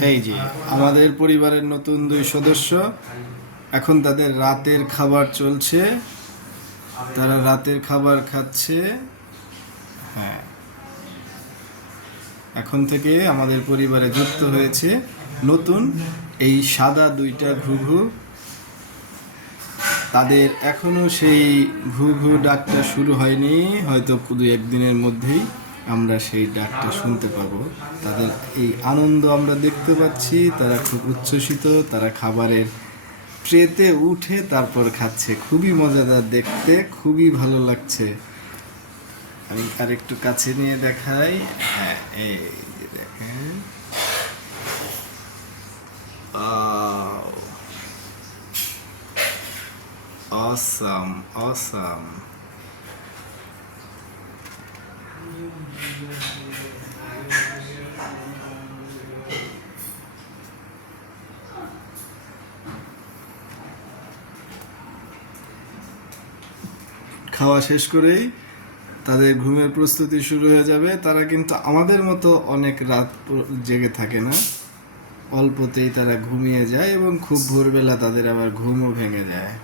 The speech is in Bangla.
এই যে, আমাদের পরিবারের নতুন দুই সদস্য। এখন তাদের রাতের খাবার চলছে। তারা রাতের খাবার খাচ্ছে। হ্যাঁ। এখন থেকে আমাদের পরিবারে যুক্ত হয়েছে নতুন এই সাদা দুইটা ঘুঘু। তাদের এখনও সেই ঘু ঘু ডাকটা শুরু হয়নি, হয়তো দু একদিনের মধ্যেই। আমরা সেই ডাকটা শুনতে পাবো। তাদের এই আনন্দ আমরা দেখতে পাচ্ছি, তারা খুব উচ্ছ্বসিত, তারা খাবারের ট্রেতে উঠে তারপর খাচ্ছে। খুবই মজাদার দেখতে, খুবই ভালো লাগছে। আমি আর একটু কাছে নিয়ে দেখাই। হ্যাঁ এই যে দেখেন। খাওয়া শেষ করেই তাদের ঘুমের প্রস্তুতি শুরু হয়ে যাবে। তারা কিন্তু আমাদের মতো অনেক রাত জেগে থাকে না। অল্পতেই তারা ঘুমিয়ে যায় এবং খুব ভোরবেলা তাদের আবার ঘুমও ভেঙে যায়।